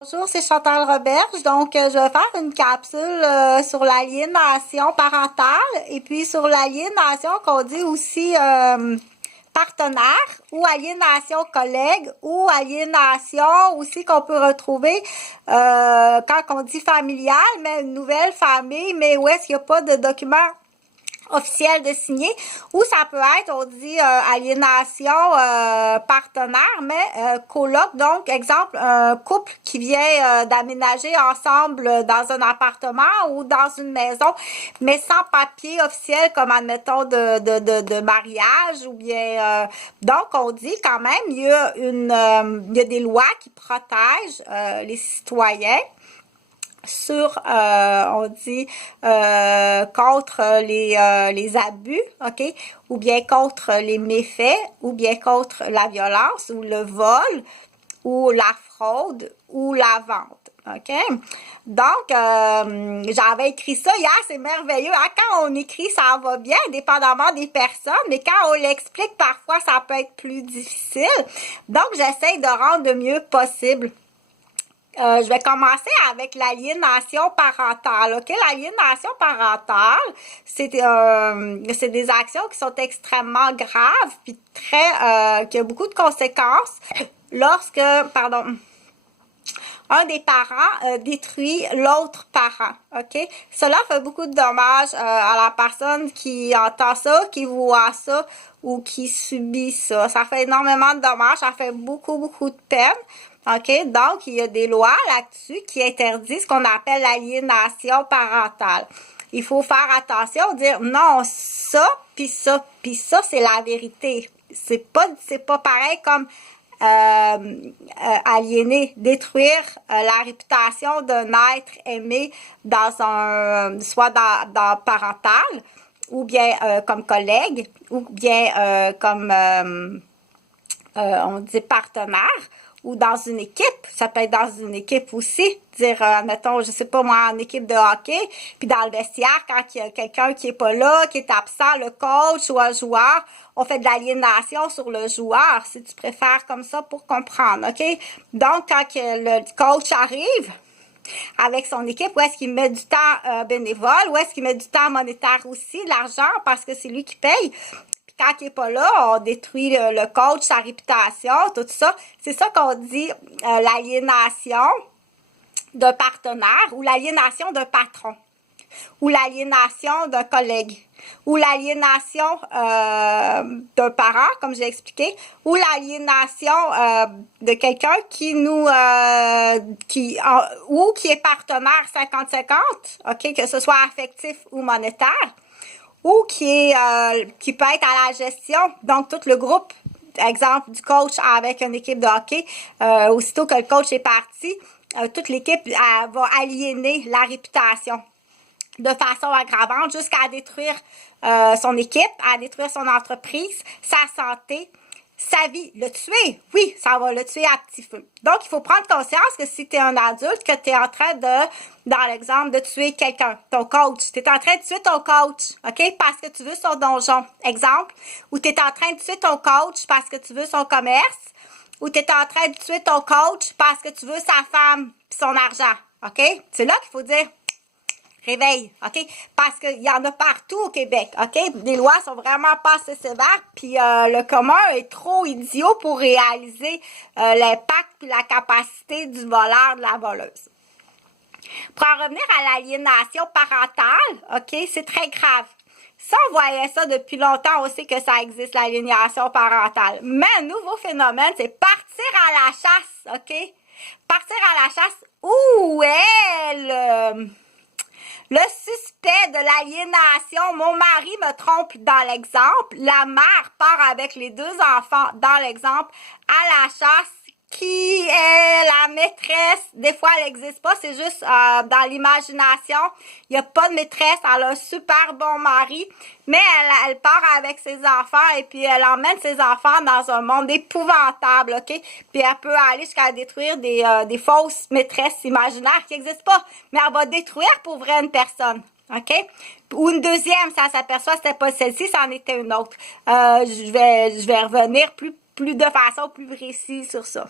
Bonjour, c'est Chantal Roberge. Donc, je vais faire une capsule sur l'aliénation parentale et puis sur l'aliénation qu'on dit aussi partenaire ou aliénation collègue ou aliénation aussi qu'on peut retrouver quand on dit familiale, mais une nouvelle famille, mais où est-ce qu'il n'y a pas de document officiel de signer, ou ça peut être, on dit aliénation partenaire, mais coloc, donc exemple, un couple qui vient d'aménager ensemble dans un appartement ou dans une maison, mais sans papier officiel comme admettons de mariage ou bien donc on dit quand même il y a il y a des lois qui protègent les citoyens sur, on dit, contre les abus, OK, ou bien contre les méfaits, ou bien contre la violence, ou le vol, ou la fraude, ou la vente, OK? Donc, j'avais écrit ça hier, c'est merveilleux. Hein? Quand on écrit, ça va bien, dépendamment des personnes, mais quand on l'explique, parfois, ça peut être plus difficile. Donc, j'essaie de rendre le mieux possible. Je vais commencer avec l'aliénation parentale. OK? L'aliénation parentale, c'est des actions qui sont extrêmement graves puis qui ont beaucoup de conséquences lorsque, un des parents détruit l'autre parent. OK? Cela fait beaucoup de dommages à la personne qui entend ça, qui voit ça ou qui subit ça. Ça fait énormément de dommages, ça fait beaucoup, beaucoup de peine. OK? Donc, il y a des lois là-dessus qui interdisent ce qu'on appelle l'aliénation parentale. Il faut faire attention, dire non, ça, puis ça, puis ça, c'est la vérité. C'est pas pareil comme aliéner, détruire la réputation d'un être aimé soit dans parental, ou bien comme collègue, ou bien comme on dit partenaire, ou dans une équipe. Ça peut être dans une équipe aussi. Dire, mettons, je sais pas moi, en équipe de hockey, puis dans le vestiaire, quand il y a quelqu'un qui est pas là, qui est absent, le coach ou un joueur, on fait de l'aliénation sur le joueur, si tu préfères comme ça pour comprendre, OK? Donc, quand le coach arrive avec son équipe, où est-ce qu'il met du temps bénévole, où est-ce qu'il met du temps monétaire aussi, l'argent, parce que c'est lui qui paye. Quand il n'est pas là, on détruit le coach, sa réputation, tout ça. C'est ça qu'on dit l'aliénation d'un partenaire ou l'aliénation d'un patron ou l'aliénation d'un collègue ou l'aliénation d'un parent, comme j'ai expliqué, ou l'aliénation de quelqu'un qui qui est partenaire 50-50, OK, que ce soit affectif ou monétaire, ou qui peut être à la gestion, donc tout le groupe, exemple du coach avec une équipe de hockey, aussitôt que le coach est parti, toute l'équipe va aliéner la réputation de façon aggravante jusqu'à détruire son équipe, à détruire son entreprise, sa santé, sa vie. Le tuer, oui, ça va le tuer à petit feu. Donc, il faut prendre conscience que si tu es un adulte, que tu es en train dans l'exemple, de tuer quelqu'un, ton coach. Tu es en train de tuer ton coach, OK? Parce que tu veux son donjon, exemple. Ou tu es en train de tuer ton coach parce que tu veux son commerce. Ou tu es en train de tuer ton coach parce que tu veux sa femme et son argent, OK? C'est là qu'il faut dire réveil, OK? Parce qu'il y en a partout au Québec, OK? Les lois sont vraiment pas assez sévères, puis le commun est trop idiot pour réaliser l'impact et la capacité du voleur, de la voleuse. Pour en revenir à l'aliénation parentale, OK? C'est très grave. Ça, on voyait ça depuis longtemps, on sait que ça existe, l'aliénation parentale. Mais un nouveau phénomène, c'est partir à la chasse, OK? Partir à la chasse, où est le suspect de l'aliénation, mon mari me trompe dans l'exemple, la mère part avec les deux enfants dans l'exemple à la chasse, qui est la maîtresse, des fois elle n'existe pas, c'est juste dans l'imagination, il n'y a pas de maîtresse, elle a un super bon mari, mais elle part avec ses enfants et puis elle emmène ses enfants dans un monde épouvantable, OK? Puis elle peut aller jusqu'à détruire des fausses maîtresses imaginaires qui n'existent pas, mais elle va détruire pour vrai une personne. OK? Ou une deuxième, ça s'aperçoit que c'était pas celle-ci, ça en était une autre. Je vais revenir plus de façon plus précise sur ça.